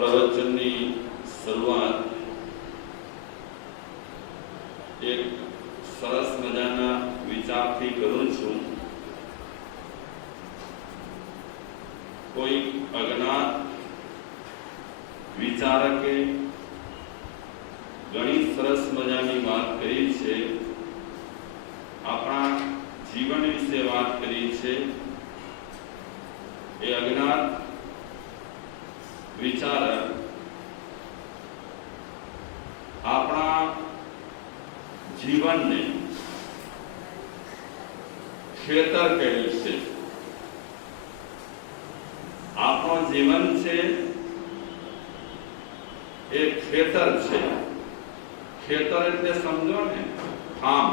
પ્રવચનની શરૂઆત એક સરસ મજાના વિચારથી કરું છું. કોઈ અજ્ઞાત વિચારકે ઘણી સરસ મજાની વાત કરી છે. આપણા જીવન વિશે વાત કરી છે. એ અજ્ઞાત વિચારક આપણા જીવનને ખેતર કહ્યું છે. આપણું જીવન છે એ ખેતર છે. ખેતર એટલે સમજો ને, ફાર્મ.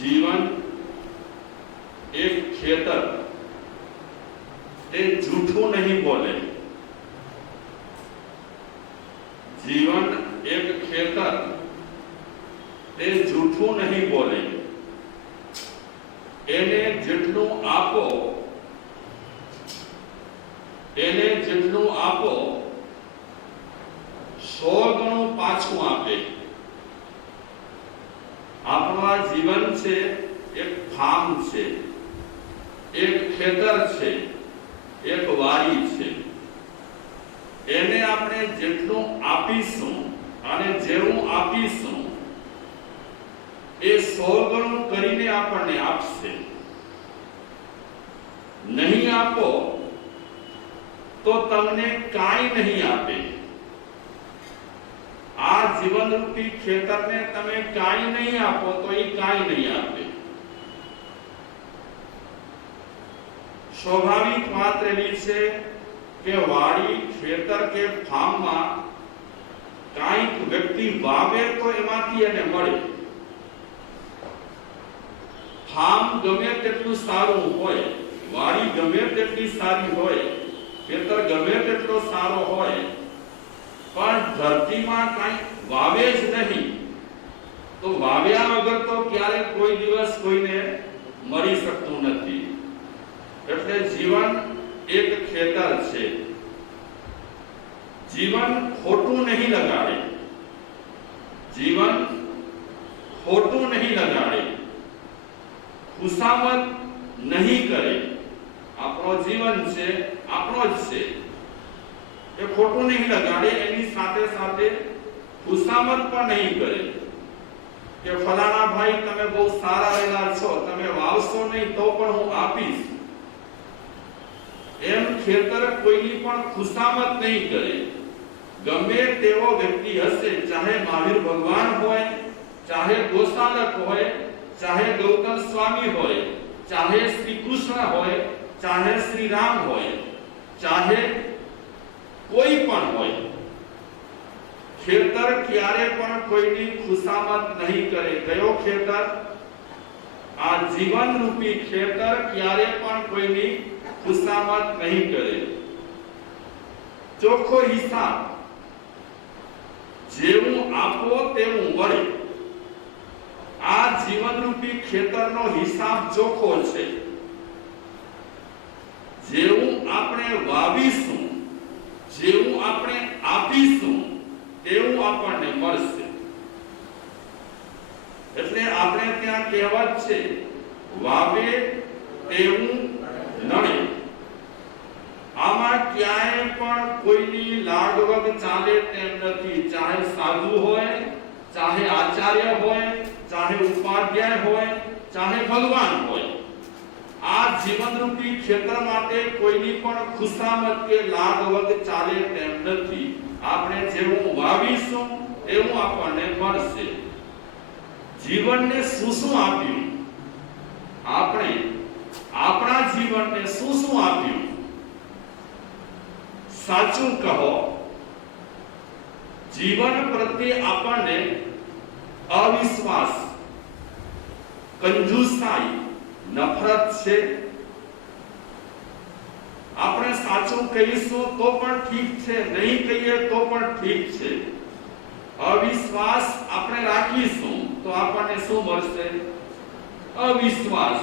જીવન એક ખેતર, તે જૂઠું નહીં બોલે. જીવન એક ખેતર, તે જૂઠું નહીં બોલે. એને જેટલું આપો, એને જેટલું આપો 100 ગણું પાછું આપે. આપણું જીવન છે એક ફાર્મ છે, એક ખેતર છે, એક વાડી છે. એને આપણે જેટલું આપીશું અને જેવું આપીશું એ 100 ગણું કરીને આપણને આપશે. નહીં આપો તો તમને કાંઈ નહીં આપે. આ જીવનરૂપી ખેતરને તમે કાંઈ નહીં આપો તો એ કાંઈ નહીં આપે. સ્વાભાવિક વાત એવી છે કે વાડી, ખેતર કે ફાર્મમાં કાંઈક વ્યક્તિ વાવે તો એમાંથી એને મળે. ફાર્મ ગમે તેટલું સારું હોય, વાડી ગમે તેટલી સારી હોય, ખેતર ગમે તેટલો સારો હોય, પણ ધરતીમાં કાંઈ વાવે જ નહીં તો વાવ્યા વગર તો ક્યારેક કોઈ દિવસ કોઈને મળી શકતું નથી. એટલે જીવન એક ખેતર છે. જીવન ખોટું નહીં લગાડે. જીવન ખોટું નહીં લગાડે. ખુશામત નહીં કરે. આપણો જીવન છે, આપણો જ છે. એ ખોટું નહીં લગાડે. એની સાથે સાથે ખુશામત પણ નહીં કરે કે ફલાણા ભાઈ તમે બહુ સારા રહેલા છો, તમે વાવશો નહીં તો પણ હું આપીશ. એમ ખેતર કોઈની પણ ખુશામત નહીં કરે. ગમે તેવો વ્યક્તિ હશે, ચાહે મહાવીર ભગવાન હોય, ચાહે ગોસાલક હોય, ચાહે ગૌતમ સ્વામી હોય, ચાહે શ્રી કૃષ્ણ હોય, ચાહે શ્રી રામ હોય, ચાહે કોઈ પણ હોય, ખેતર ક્યારે પણ કોઈની ખુશામત નહીં કરે. કયો ખેતર? આ જીવન રૂપી ખેતર ક્યારે પણ કોઈની ખુશામત નહીં કરે. ચોખ્ખો હિસાબ. જેવું આપો તેવું મળે. આ જીવન રૂપી ખેતરનો હિસાબ ચોખ્ખો છે. જેવું આપણે વાવીશું, જેવું આપણે આપીશું તેવું આપણને મળશે. એટલે આપણે ત્યાં કહેવત છે, વાવે તેવું નડે. આમાં ક્યાંય પણ કોઈની લાગવગ ચાલે તેમ નથી. ચાહે સાધુ હોય, ચાહે આચાર્ય હોય, ચાહે ઉપાધ્યાય હોય, ચાહે ભગવાન હોય, આ જીવનરૂપી ખેતર માટે કોઈની પણ ખુશામત કે લાગવગ ચાલે તેમ નથી. આપણે જેવું વાવીશું એવું આપણને મળશે. જીવનને શું શું આપ્યું? આપણે આપણા જીવનને શું શું આપ્યું? સાચું કહો, જીવન પ્રત્યે આપણને અવિશ્વાસ, કંજૂસાઈ, નફરત છે. આપણે સાચું કહીશું તો પણ ઠીક છે, નહીં કહીએ તો પણ ઠીક છે. અવિશ્વાસ આપણે રાખીશું તો આપણને શું મળશે? અવિશ્વાસ.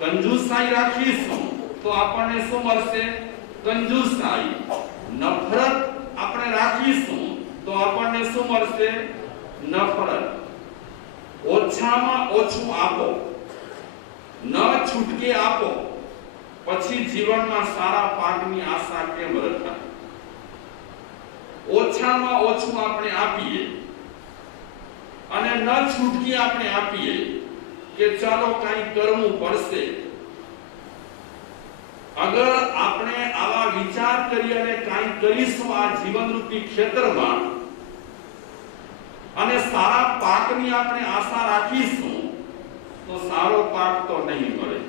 કંજૂસાઈ રાખીશું તો આપણને શું મળશે? કંજૂસાઈ, નફરત આપણે રાખીશું તો આપણને શું મળશે? નફરત. ઓછામાં ઓછું આપો, ન છૂટકે આપો, પછી જીવનમાં સારા પાકની આશા કેમ રખાય? ઓછામાં ઓછું આપણે આપીએ અને ન છૂટકી આપણે આપીએ કે ચાલો કંઈ કરવું પડશે. અગર આપણે આવા વિચાર કરી અને કંઈ કરીશું આ જીવનરૂપી ખેતરમાં અને સારા પાકની આપણે આશા રાખીશું તો સારો પાક તો નહીં મળે.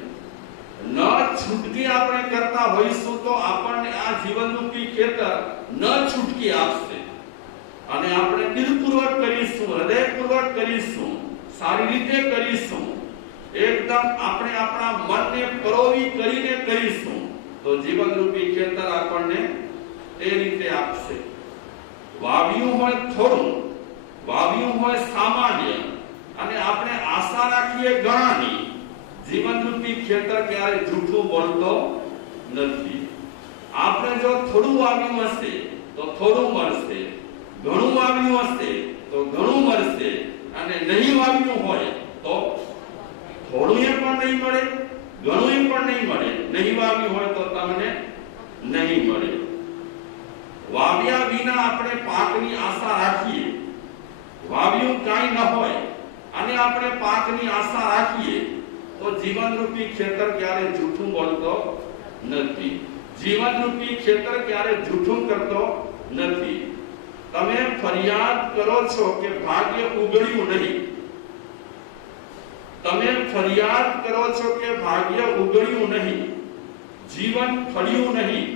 ન છૂટકી આપણે કરતા હોઈશું તો આપણને આ જીવનરૂપી ખેતર ન છૂટકી આપશે. અને આપણે દિલપૂર્વક કરીશું, હૃદયપૂર્વક કરીશું, સારી રીતે કરીશું, એકદમ આપણે આપણા મનને પરોવી કરીને કરીશું તો જીવનરૂપી ખેતર આપણને એ રીતે આપશે. વાવ્યું હોય થોડું, વાવ્યું હોય સામાન્ય અને આપણે આશા રાખીએ ઘણાની, જીવનરૂપી ખેતર ક્યારે જૂઠું બોલતો નથી. આપણે જો થોડું વાવ્યું હશે તો થોડું મળશે, ઘણું વાવ્યું હશે તો ઘણું મળશે, અને નહીં વાવ્યું હોય તો થોડું એ પણ નહીં મળે, ઘણું એ પણ નહીં મળે. નહીં વાવ્યું હોય તો તમને નહીં મળે. વાવ્યા વિના આપણે પાકની આશા રાખીએ, વાવ્યું કાંઈ ન હોય અને આપણે પાકની આશા રાખીએ તો જીવનરૂપી ખેતર ક્યારે જૂઠું બોલતો નથી. જીવનરૂપી ખેતર ક્યારે જૂઠું કરતો નથી. તમે ફરિયાદ કરો છો કે ભાગ્ય ઉગડ્યું નહીં, તમે ફરિયાદ કરો છો કે ભાગ્ય ઉગડ્યું નહીં, જીવન ફળ્યું નહીં,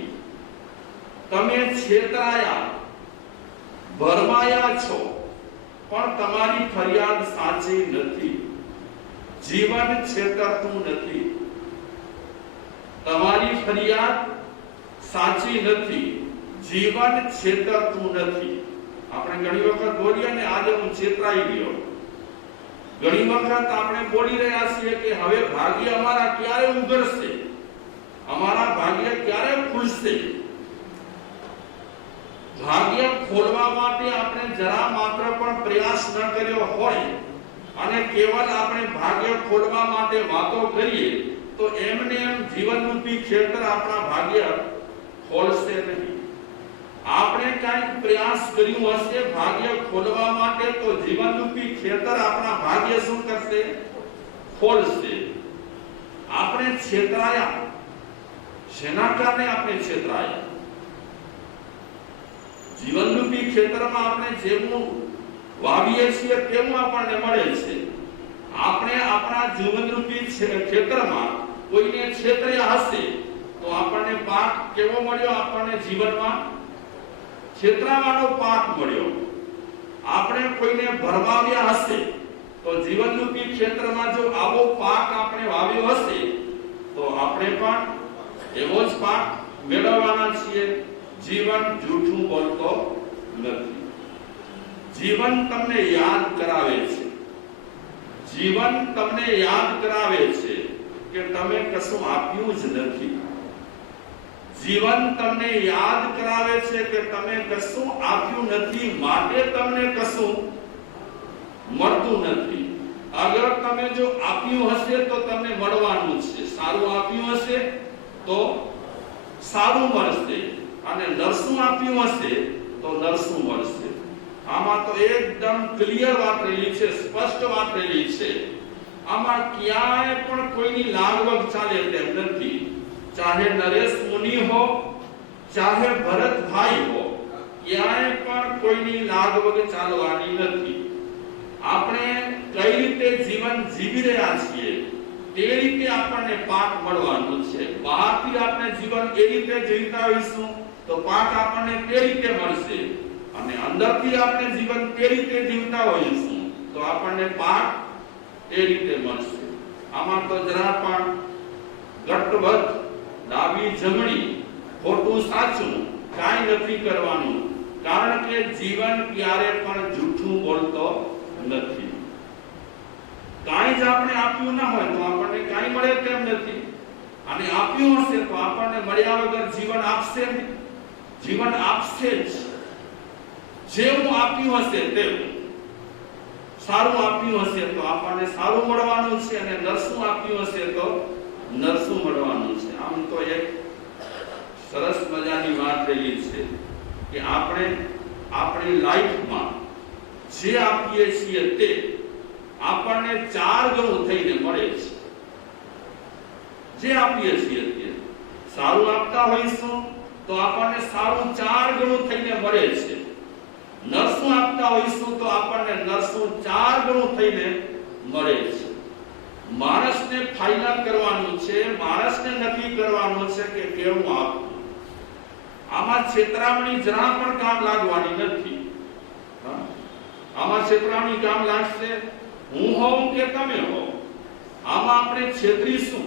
તમે છેતરાયા, ભરમાયા છો, પણ તમારી ફરિયાદ સાચી નથી. જીવન છેતરતું નથી, તમારી ફરિયાદ સાચી નથી, જીવન છેતરતું નથી. આપણે ઘણી વખત બોલીએ ને આજે હું છેતરાઈ ગયો, ઘણી વખત આપણે બોલી રહ્યા છીએ કે હવે ભાગ્ય અમારા ક્યારે ઉગરશે, અમારા ભાગ્ય ક્યારે ખુલશે. ભાગ્ય ખોલવા માટે આપણે જરા માત્ર પણ પ્રયાસ ન કર્યો હોય અને કેવલ આપણે ભાગ્ય ખોલવા માટે વાતો કરીએ તો એમને એમ જીવનરૂપી ખેતર આપણા ભાગ્ય ખોલશે નહીં. આપણે કંઈક પ્રયાસ કર્યું હશે ભાગ્ય ખોલવા માટે તો જીવનરૂપી ખેતર આપણા ભાગ્ય શું કરશે? ખોલશે. આપણે છેતરાયા, શેના કારણે આપણે છેતરાયા? જીવનરૂપી ખેતરમાં આપણે જેવું વાવીએ છીએ તેવું આપણને મળે છે. આપણે આપણા જીવનરૂપી ખેતરમાં કોઈને છેતર્યા હશે તો આપણને પાક કેવો મળ્યો? આપણને જીવનમાં છેતરાવાનો પાક મળ્યો. આપણે કોઈને ભરમાવ્યા હશે તો જીવનરૂપી ખેતરમાં જો આવો પાક આપણે વાવ્યો હશે તો આપણે પણ એવો જ પાક મેળવવાના છીએ. જીવન જૂઠું બોલતો નથી. જીવન તમને યાદ કરાવે છે, જીવન તમને યાદ કરાવે છે કે તમે કશું આપ્યું જ નથી. જીવન તમને યાદ કરાવે છે કે તમે કશું આપ્યું નથી, માટે તમને કશું મળતું નથી. અગર તમે જો આપ્યું હશે તો તમને મળવાનું છે. સારું આપ્યું હશે તો સારું મળશે, અને નરસું આપ્યું હશે તો નરસું મળશે. આમાં તો એકદમ ક્લિયર વાત રહેલી છે, સ્પષ્ટ વાત રહેલી છે. આમાં ક્યાંય પણ કોઈની લાગવગ ચાલે તેમ નથી. ચાહે નરેશ મુનિ હો, ચાહે ભરતભાઈ હો, ક્યાંય પણ કોઈની લાગવગ ચાલવાની નથી. આપણે કઈ રીતે જીવન જીવી રહ્યા છીએ તે રીતે આપણને પાક મળવાનું છે. બહારથી આપણે જીવન એ રીતે જીવતા હોઈશું તો પાક આપણને તે રીતે મળશે, અને અંદરથી આપણે જીવન તે રીતે જીવતા હોઈશું તો આપણને પાક એ રીતે મળશે. આમાં તો જરા પણ ગટવટ, ડાબી જમણી, ખોટું સાચું કાંઈ નથી કરવાનું, કારણ કે જીવન ક્યારે પણ જૂઠું બોલતો નથી. કાંઈ જ આપણે આપ્યું ના હોય તો આપણને કાંઈ મળે તેમ નથી. અને આપ્યું હશે તો આપણને મળ્યા વગર જીવન આપશે નહીં. જીવન આપશે જ. જેવું આપ્યું હશે તેવું. સારું આપ્યું હશે તો આપણને સારું મળવાનું છે, અને નરસું આપ્યું હશે તો નરસું મળવાનું છે. આમ તો એક સરસ મજાની વાત એવી છે કે આપણે આપણી લાઈફમાં જે આપીએ છીએ તે આપણને 4 ગણું થઈને મળે છે. જે આપીએ છીએ તે સારું આપતા હોઈશું તો આપણને સારું 4 ગણું થઈને મળે છે. નરસું આપતા હોઈશું તો આપણને નરસું 4 ગણું થઈને મળે છે. માણસને ફાઇનલ કરવાનું છે, માણસને નક્કી કરવાનું છે કે કેવું આપવું. આમાં છેતરામણી જરા પણ કામ લાગવાની નથી. આમાં છેતરામણી કામ લાગશે હું હોઉં કે તમે હો. આમાં આપણે છેતરીશું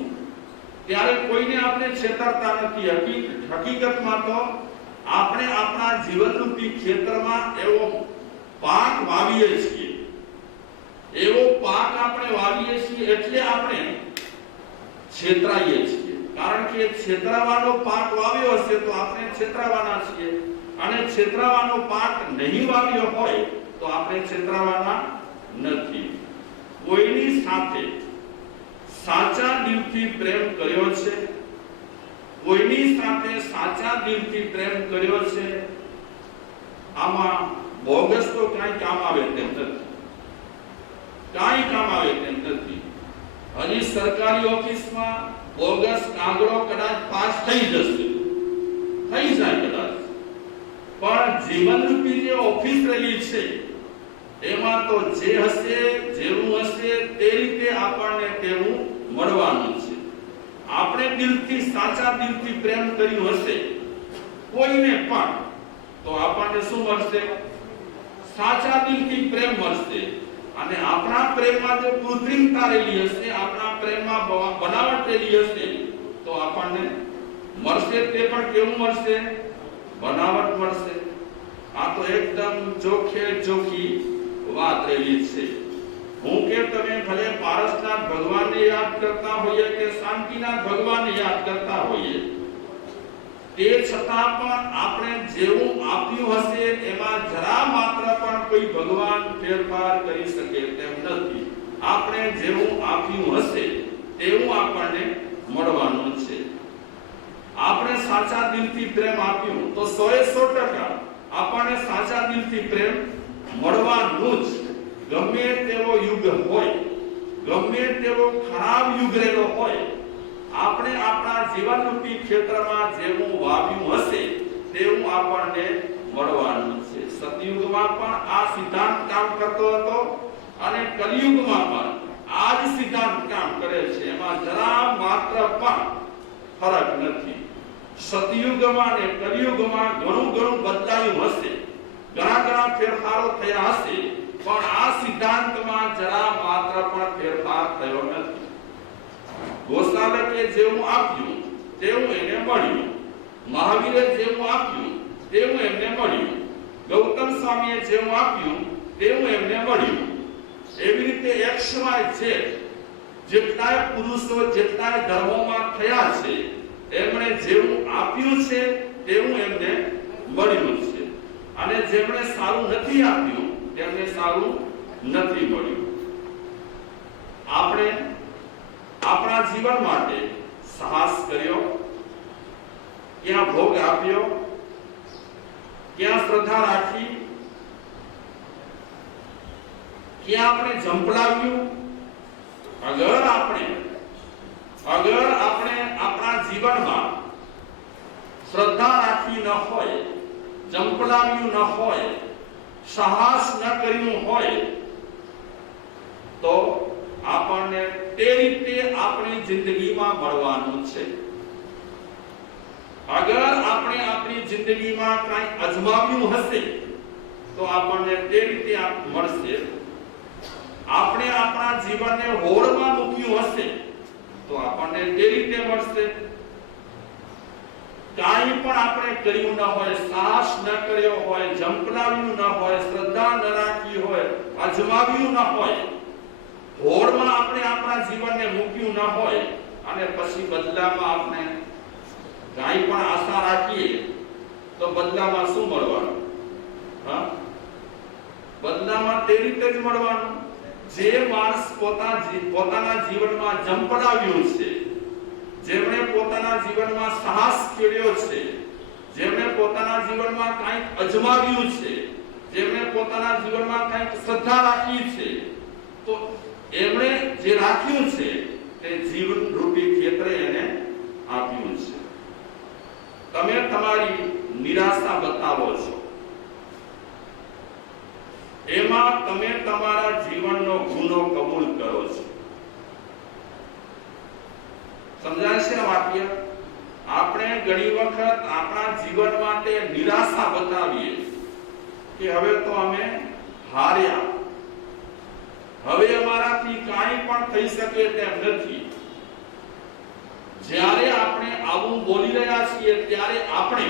ત્યારે કોઈને આપણે છેતરતા નથી. હકીકતમાં તો આપણે આપણા જીવનરૂપી ખેતરમાં એવો પાક વાવીએ છીએ, એવો પાક આપણે વાવીએ છીએ એટલે આપણે છેતરાઈએ છીએ. કારણ કે છેતરાવાનો પાક વાવ્યો હશે તો આપણે છેતરાવાના છીએ, અને છેતરાવાનો પાક નહીં વાવ્યો હોય તો આપણે છેતરાવાના નથી. કોઈની સાથે સાચા દિલથી પ્રેમ કર્યો છે, કોઈની સાથે સાચા દિલથી પ્રેમ કર્યો છે, આમાં બોગસ તો કાંઈ કામ આવે તેમ નથી. કાંઈ કામ આવે તેમ નથી. હજી સરકારી ઓફિસમાં બોગસ કાગળો કદાચ પાસ થઈ જશે, થઈ જાય કદાચ, પણ જીવનરૂપી જે ઓફિસ રહી છે એમાં તો જે હશે, જેવું હશે તે રીતે આપણને તેવું મળવાનું છે. આપણે દિલથી સાચા દિલથી પ્રેમ કર્યું હશે કોઈને પણ તો આપણને શું મળશે? સાચા દિલથી પ્રેમ મળશે. અને આપણા પ્રેમમાં જો કૃત્રિમતા રહેલી હશે, આપણા પ્રેમમાં બનાવટ રહેલી હશે તો આપણને મળશે તે પણ કેવું મળશે? બનાવટ મળશે. આ તો એકદમ ચોખ્ખે ચોખ્ખી વાત રહેલી છે. હું કે તમે ભલે પારસનાથ ભગવાનને યાદ કરતા હોઈએ કે શાંતિનાથ ભગવાનને યાદ કરતા હોઈએ, તે છતાં પણ આપણે જેવું આપ્યું હશે એમાં જરા માત્ર પણ કોઈ ભગવાન ફેરફાર કરી શકે તેમ નથી. આપણે જેવું આપ્યું હશે તેવું આપણને મળવાનું છે. આપણે સાચા દિલથી પ્રેમ આપ્યું તો 100% આપણને સાચા દિલથી પ્રેમ મળવાનું જ. ગમે તેવો યુગ હોય, ગમે તેવો ખરાબ યુગ રહેલો હોય, આપણે આપણા જીવનરૂપી ક્ષેત્રમાં જેવું વાવ્યું હશે તેવું આપણને મળવાનું છે. સતયુગમાં પણ આ સિદ્ધાંત કામ કરતો હતો અને કલિયુગમાં પણ આ જ સિદ્ધાંત કામ કરે છે. એમાં જરા માત્ર પણ ફરક નથી. સતયુગમાં અને કલિયુગમાં ઘણું બદલાયું હશે, ઘણા ફેરફારો થયા હશે, પણ આ સિદ્ધાંતમાં જરા માત્ર પણ ફેરફાર થયો નથી. ગોસાલકે જેવું આપ્યું તેવું એને મળ્યું, મહાવીરે જેવું આપ્યું તેવું એમને મળ્યું, ગૌતમ સ્વામીએ જેવું આપ્યું તેવું એમને મળ્યું. એવી રીતે XYZ જેટલાય પુરુષો જેટલાય ધર્મોમાં થયા છે એમણે જેવું આપ્યું છે તેવું એમને મળ્યું છે, અને જેમણે સારું નથી આપ્યું તેમને સારું નથી મળ્યું. આપણે આપણા જીવન માટે સાહસ કર્યો, ક્યાં ભોગ આપ્યો, ક્યાં શ્રદ્ધા રાખી, ક્યાં આપણે ઝંપલાવ્યું. અગર આપણે આપણા જીવનમાં શ્રદ્ધા રાખી ન હોય, ઝંપલાવ્યું ન હોય, સાહસ ન કર્યું હોય તો આપણને તે રીતે આપણી જિંદગીમાં મળવાનું છે. અગર આપણે આપણી જિંદગીમાં કંઈ અજમાવ્યું હશે તો આપણને તે રીતે મળશે. આપણે આપણા જીવનને હોડમાં મૂક્યું હશે તો આપણને તે રીતે મળશે. કાંઈ પણ આપણે કર્યું ન હોય, સાહસ ન કર્યો હોય, ઝંપલાવ્યું ન હોય, શ્રદ્ધા ન રાખી હોય, અજમાવ્યું ન હોય, હોડમાં આપણે આપણા જીવનને મૂક્યું ન હોય અને પછી બદલામાં આપણે કાંઈ પણ આશા રાખીએ તો બદલામાં શું મળવાનું? હા, બદલામાં તે રીતે જ મળવાનું જે માણસ પોતાના જીવનમાં જંપડાવ્યું છે, જેમણે પોતાના જીવનમાં સાહસ ખેડ્યો છે, જેમણે પોતાના જીવનમાં કંઈક અજમાવ્યું છે, જેમણે પોતાના જીવનમાં કંઈક શ્રદ્ધા રાખી છે, તો એમણે જે રાખ્યું છે તે જીવન રૂપી ખેતરે એને આપ્યું છે. તમે તમારી નિરાશા બતાવો છો, એમાં તમે તમારા જીવનનો ગુનો કબૂલ કરો છો. સમજાય છે આ વાક્ય? આપણે ઘણી વખત આપણા જીવન માટે નિરાશા બતાવીએ કે હવે તો અમે હાર્યા, હવે અમારાથી કાંઈ પણ થઈ શકે તેમ નથી. જ્યારે આપણે આવું બોલી રહ્યા છીએ ત્યારે આપણે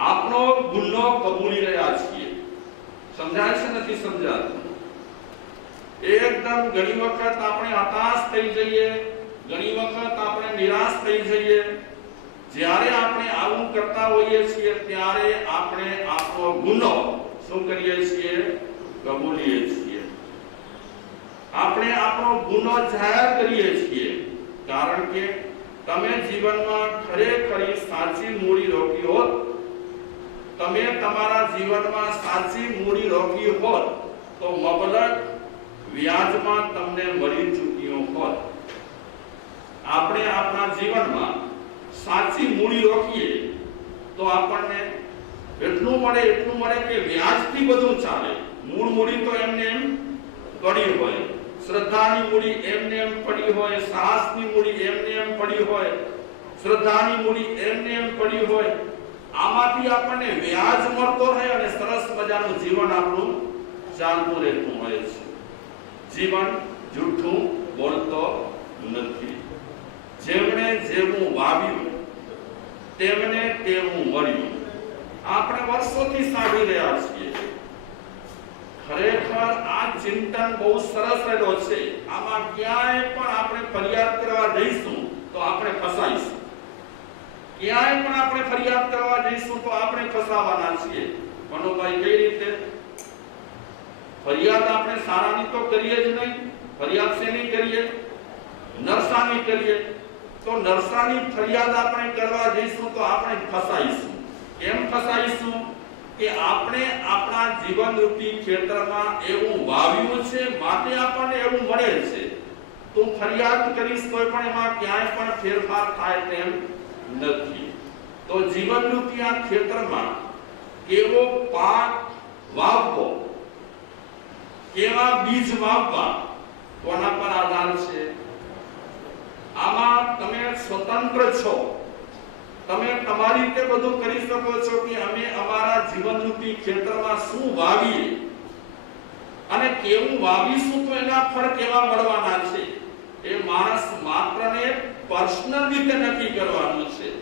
આપણો ગુનો કબૂલી રહ્યા છીએ. સમજાય છે નથી સમજાતું? એકદમ ઘણી વખત આપણે હતાશ થઈ જઈએ, ઘણી વખત આપણે નિરાશ થઈ જઈએ. જ્યારે આપણે આવું કરતા હોઈએ છીએ ત્યારે આપણે આપણો ગુનો શું કરીએ છીએ? કબૂલીએ છીએ. આપણે આપણો ગુનો જાહેર કરીએ છીએ, કારણ કે તમે જીવનમાં ખરેખરી સાચી મૂડી રોકી હોત, તમે તમારા જીવનમાં સાચી મૂડી રોકી હોત તો મબલક વ્યાજમાં તમને મળી ચૂક્યું હોત. આપણે આપણા જીવનમાં સાચી મૂડી રોકીએ તો આપણને એટલું મળે કે વ્યાજથી બધું ચાલે. મૂળ મૂડી તો એમને એમ પડી હોય, શ્રદ્ધાની મૂડી એમને એમ પડી હોય, સાહસની મૂડી એમને એમ પડી હોય, શ્રદ્ધાની મૂડી એમને એમ પડી હોય. આમાંથી આપણને વ્યાજ મળતો રહે અને સરસ મજાનું જીવન આપણું ચાલતું રહેતું હોય છે. જીવન જૂઠું બોલતો નથી. જેમણે જેવું વાવ્યું તેમને તેવું મળ્યું. આપણે વર્ષોથી સાંભળી રહ્યા છીએ. ખરેખર આ ચિંતન બહુ સરસ રહેલો છે. આમાં ક્યાંય પણ આપણે ફરિયાદ કરવા જઈશું તો આપણે ફસાઈશું. ક્યાંય પણ આપણે ફરિયાદ કરવા જઈશું તો આપણે ફસાવાના છીએ. મનોભાઈ, કઈ રીતે ફરિયાદ? આપણે સારાની તો કરીએ જ નહીં. ફરિયાદ શેની કરીએ? નરસાની કરીએ. તો નરસાની ફરિયાદ આપણે કરવા જઈશું તો આપણે ફસાઈશું. કેમ ફસાઈશું? કે આપણે આપણા જીવન રૂપી ખેતરમાં એવું વાવ્યું છે, માટે આપણને એવું મળે છે. તો ફરિયાદ કરીશ તો પણ એમાં ક્યાંય પણ ફેરફાર થાય તેમ નથી. તો જીવન રૂપી આ ખેતરમાં કેવો પાક વાવવો, કેવા બીજ વાવવા, કોના પર આધાર છે? આમાં તમે સ્વતંત્ર છો. તમે તમારી રીતે બધું કરી શકો છો કે અમે અમારા જીવનરૂપી ખેતરમાં શું વાવીએ અને કેવું વાવીશું તો એના ફળ કેવા મળવાના છે એ માણસ માત્ર ને પર્સનલ રીતે નક્કી કરવાનું છે.